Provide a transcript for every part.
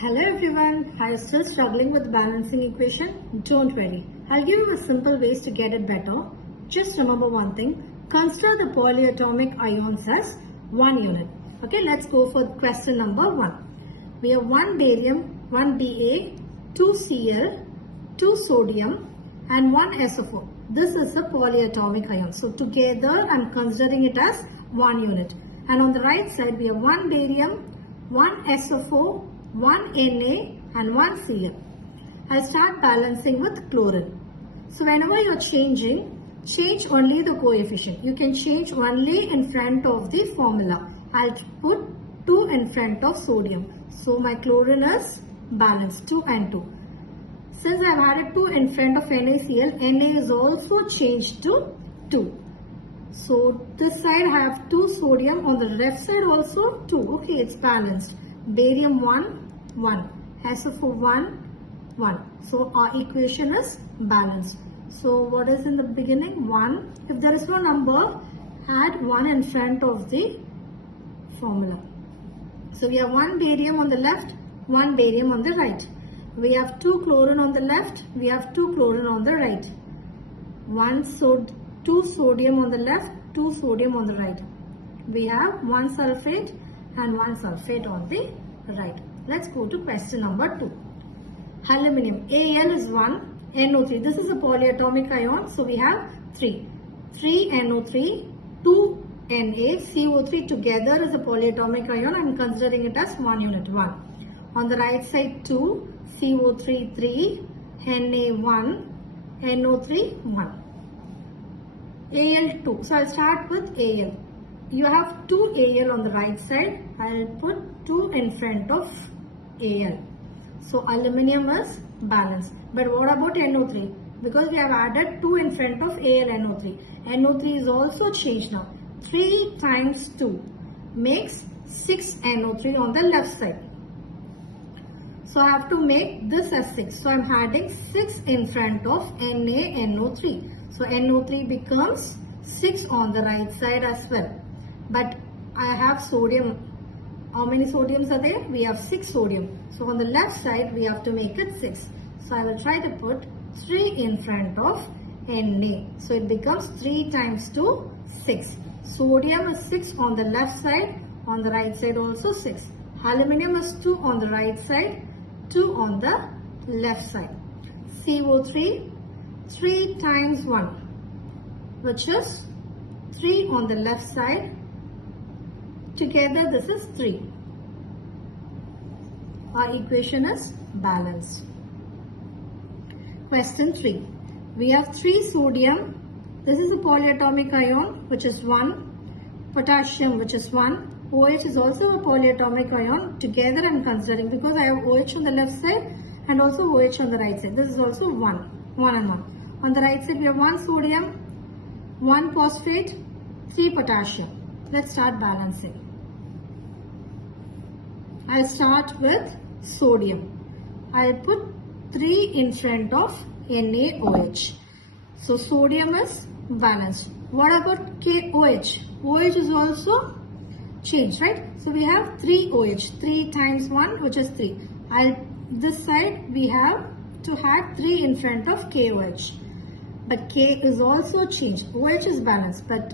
Hello everyone, are you still struggling with balancing equation? Don't worry, I'll give you a simple ways to get it better. Just remember one thing, consider the polyatomic ions as one unit. Okay, let's go for question number 1. We have 1 barium, 1 Ba, 2 Cl, 2 sodium and 1 SO4. This is a polyatomic ion. So together I'm considering it as one unit. And on the right side we have 1 barium, 1 SO4, 1 Na and 1 Cl. I'll start balancing with chlorine. So whenever you're changing, change only the coefficient. You can change only in front of the formula. I'll put 2 in front of sodium. So my chlorine is balanced, 2 and 2. Since I've added 2 in front of NaCl, Na is also changed to 2. So this side I have 2 sodium, on the left side also 2. Okay, it's balanced. Barium 1, 1. SO4 1, 1. So our equation is balanced. So what is in the beginning? 1. If there is no number, add 1 in front of the formula. So we have 1 barium on the left, 1 barium on the right. We have 2 chlorine on the left, we have 2 chlorine on the right. 2 sodium on the left, 2 sodium on the right. We have 1 sulfate and 1 sulfate on the right. Let's go to question number 2. Aluminium. Al is 1, NO3. This is a polyatomic ion. So we have 3. 3 NO3, 2 Na, CO3 together is a polyatomic ion. I'm considering it as one unit, 1. On the right side 2, CO3 3, Na 1, NO3 1. Al 2. So I'll start with Al. You have 2 Al on the right side. I'll put 2 in front of Al. So aluminium is balanced. But what about NO3? Because we have added 2 in front of AlNO3. NO3 is also changed now. 3 times 2 makes 6 NO3 on the left side. So I have to make this as 6. So I'm adding 6 in front of NaNO3. So NO3 becomes 6 on the right side as well. But I have sodium. How many sodiums are there? We have 6 sodium. So on the left side we have to make it 6. So I will try to put 3 in front of Na. So it becomes 3 times 2, 6. Sodium is 6 on the left side. On the right side also 6. Aluminium is 2 on the right side. 2 on the left side. CO3, 3 times 1, which is 3 on the left side. Together this is 3. Our equation is balanced. Question 3. We have 3 sodium. This is a polyatomic ion which is 1. Potassium which is 1. OH is also a polyatomic ion. Together I am considering because I have OH on the left side and also OH on the right side. This is also 1 and 1. On the right side we have 1 sodium, 1 phosphate, 3 potassium. Let's start balancing. I'll start with sodium. I'll put 3 in front of NaOH. So sodium is balanced. What about KOH? OH is also changed, right? So we have 3 OH, 3 times 1 which is 3. This side we have to add 3 in front of KOH. But K is also changed. OH is balanced but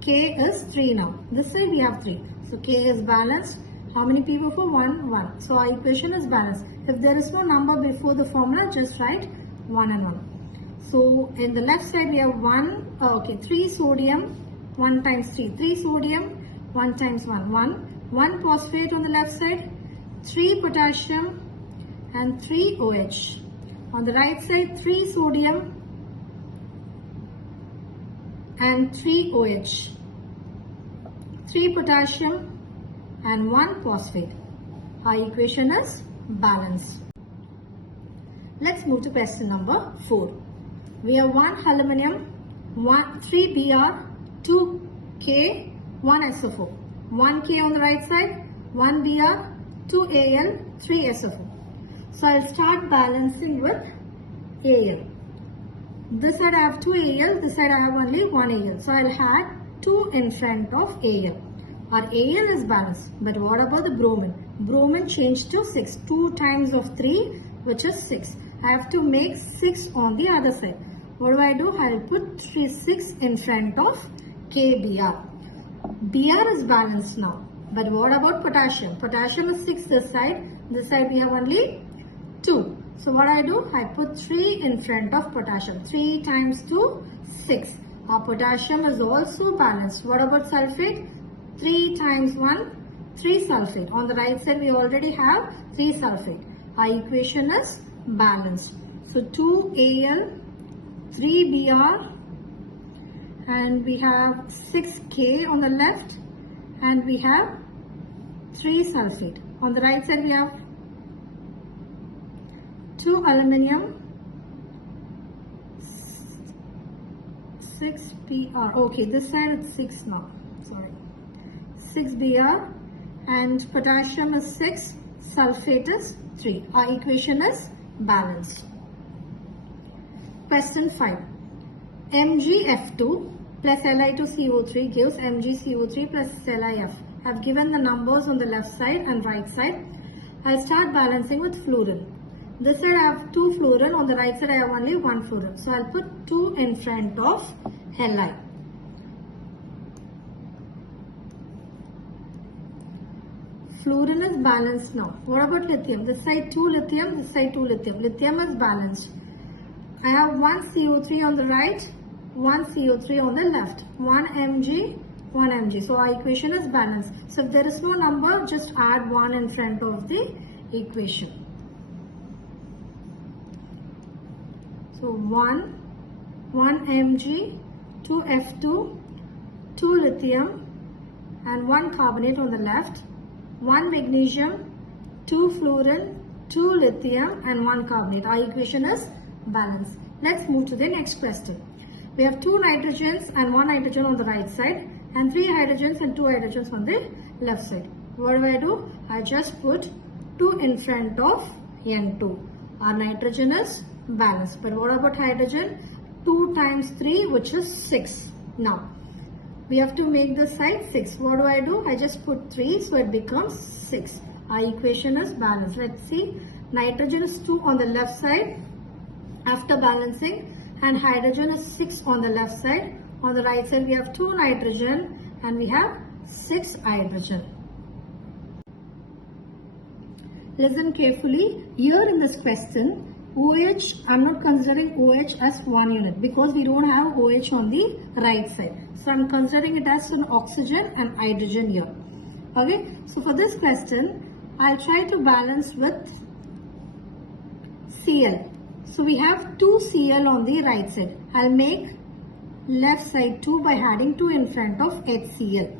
K is 3 now. This side we have 3. So K is balanced. How many people for 1? 1. So our equation is balanced. If there is no number before the formula, just write 1 and 1. So in the left side we have 3 sodium, 1 times 3. 3 sodium, 1 times 1, 1. 1 phosphate on the left side, 3 potassium and 3 OH. On the right side 3 sodium and 3 OH. 3 potassium and 1 phosphate. Our equation is balanced. Let's move to question number 4. We have 1 aluminium, 3 Br, 2 K, 1 SO4. 1 K on the right side, 1 Br, 2 Al, 3 SO4. So I'll start balancing with Al. This side I have 2 Al, this side I have only 1 Al. So I'll add 2 in front of Al. Our Al is balanced, but what about the bromine? Bromine changed to 6. 2 times of 3, which is 6. I have to make 6 on the other side. What do? I'll put 6 in front of KBr. Br is balanced now. But what about potassium? Potassium is 6 this side. This side we have only 2. So what I do? I put 3 in front of potassium. 3 times 2, 6. Our potassium is also balanced. What about sulfate? 3 times 1, 3 sulfate. On the right side we already have 3 sulfate. Our equation is balanced. So 2Al, 3Br, and we have 6K on the left, and we have 3 sulfate. On the right side we have 2 aluminium, 6 Br. Okay, this side it's 6 now. Sorry. 6 Br, and potassium is 6, sulfate is 3. Our equation is balanced. Question 5. MgF2 plus Li2CO3 gives MgCO3 plus LiF. I've given the numbers on the left side and right side. I'll start balancing with fluorine. This side I have 2 fluorine, on the right side I have only 1 fluorine. So I'll put 2 in front of Li. Fluorine is balanced now. What about lithium? This side 2 lithium, this side 2 lithium. Lithium is balanced. I have 1 CO3 on the right, 1 CO3 on the left. 1 Mg, 1 Mg. So our equation is balanced. So if there is no number, just add 1 in front of the equation. So 1 Mg, 2 F2, 2 lithium, and 1 carbonate on the left. 1 magnesium, 2 fluorine, 2 lithium, and 1 carbonate. Our equation is balanced. Let's move to the next question. We have 2 nitrogens and 1 nitrogen on the right side, and 3 hydrogens and 2 hydrogens on the left side. What do? I just put 2 in front of N2. Our nitrogen is balanced. But what about hydrogen? 2 times 3, which is 6. Now, we have to make this side 6. What do? I just put 3, so it becomes 6. Our equation is balanced. Let's see. Nitrogen is 2 on the left side after balancing, and hydrogen is 6 on the left side. On the right side, we have 2 nitrogen and we have 6 hydrogen. Listen carefully. Here in this question, OH, I'm not considering OH as 1 unit because we don't have OH on the right side. So I'm considering it as an oxygen and hydrogen here. Okay, so for this question, I'll try to balance with Cl. So we have 2 Cl on the right side. I'll make left side 2 by adding 2 in front of HCl.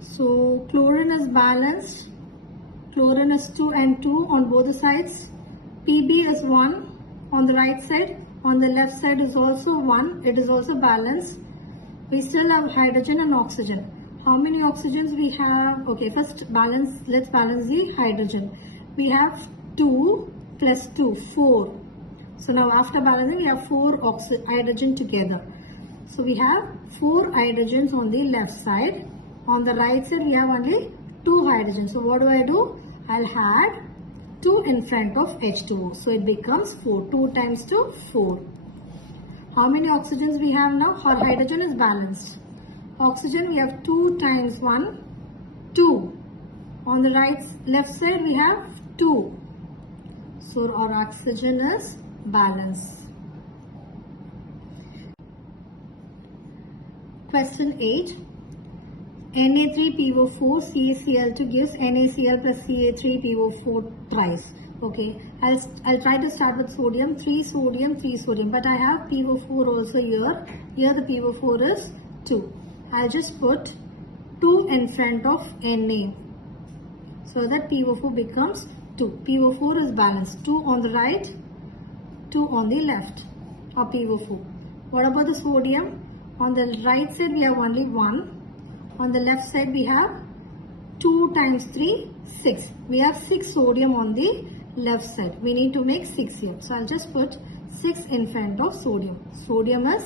So chlorine is balanced. Chlorine is 2 and 2 on both the sides. Pb is 1 on the right side. On the left side is also 1. It is also balanced. We still have hydrogen and oxygen. How many oxygens we have? Okay, first balance. Let's balance the hydrogen. We have 2 plus 2, 4. So now after balancing, we have 4 hydrogen together. So we have 4 hydrogens on the left side. On the right side, we have only 2 hydrogens. So what do? I'll add 2 in front of H2O. So it becomes 4. 2 times 2, 4. How many oxygens we have now? Our hydrogen is balanced. Oxygen, we have 2 times 1, 2. On the left side, we have 2. So our oxygen is balanced. Question 8. Na3PO4 CaCl2 gives NaCl plus Ca3PO4 thrice. Okay, I'll try to start with sodium, 3 sodium, 3 sodium, but I have PO4 also here. Here the PO4 is 2. I'll just put 2 in front of Na so that PO4 becomes 2. PO4 is balanced. 2 on the right, 2 on the left of PO4. What about the sodium? On the right side we have only 1. On the left side we have 2 times 3, 6. We have 6 sodium on the left side. We need to make 6 here. So I'll just put 6 in front of sodium. Sodium is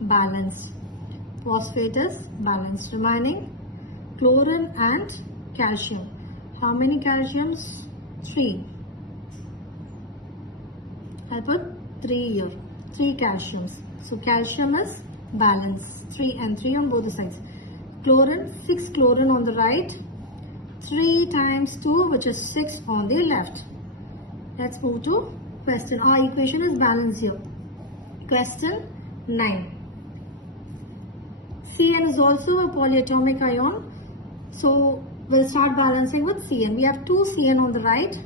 balanced. Phosphate is balanced. Remaining chlorine and calcium. How many calciums? 3. I put 3 here. 3 calciums. So calcium is balanced. 3 and 3 on both the sides. Chlorine, 6 chlorine on the right. 3 times 2, which is 6 on the left. Let's move to question. Our equation is balanced here. Question 9. Cn is also a polyatomic ion. So we'll start balancing with Cn. We have 2 Cn on the right.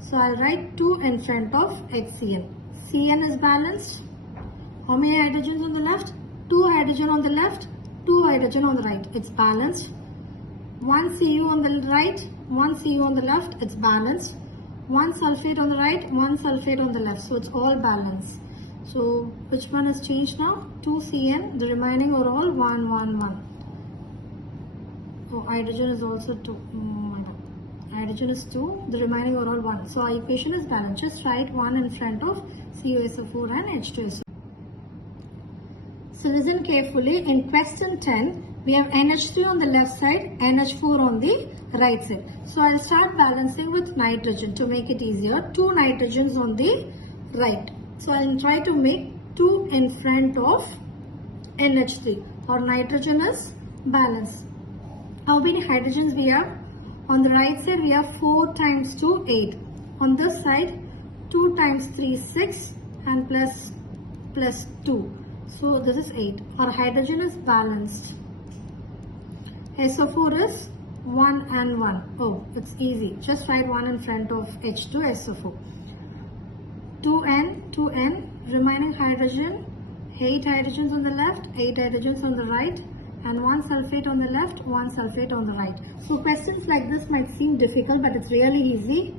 So I'll write 2 in front of HCl. Cn is balanced. How many hydrogens on the left? 2 hydrogen on the left, 2 hydrogen on the right. It's balanced. 1 Cu on the right, 1 Cu on the left. It's balanced. 1 sulfate on the right, 1 sulfate on the left. So it's all balanced. So which one has changed now? 2 Cn. The remaining are all 1, 1, 1. So hydrogen is also 2. Oh my God. Hydrogen is 2. The remaining are all 1. So our equation is balanced. Just write 1 in front of CuSO4 and H2SO. So listen carefully. In question 10, we have NH3 on the left side, NH4 on the right side. So I'll start balancing with nitrogen to make it easier. 2 nitrogens on the right. So I'll try to make 2 in front of NH3. Our nitrogen is balanced. How many hydrogens we have? On the right side, we have 4 times 2, 8. On this side, 2 times 3, 6 and plus 2. So this is 8. Our hydrogen is balanced. SO4 is 1 and 1. Oh, it's easy. Just write 1 in front of H2SO4. 2N, 2N. Remaining hydrogen, 8 hydrogens on the left, 8 hydrogens on the right, and 1 sulfate on the left, 1 sulfate on the right. So questions like this might seem difficult, but it's really easy.